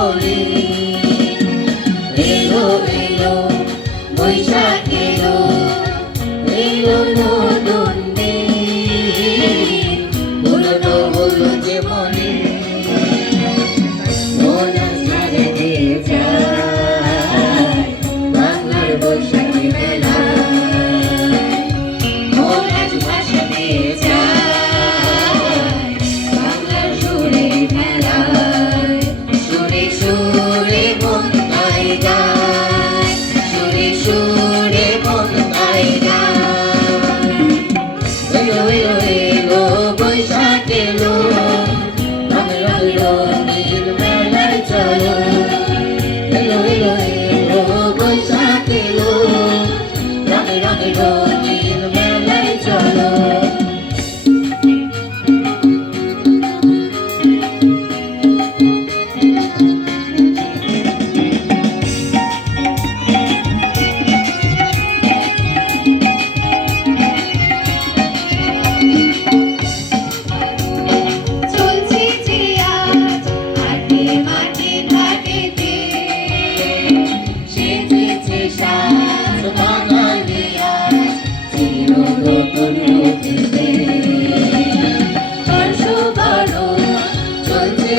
Bolívar. cielo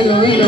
Aleluya.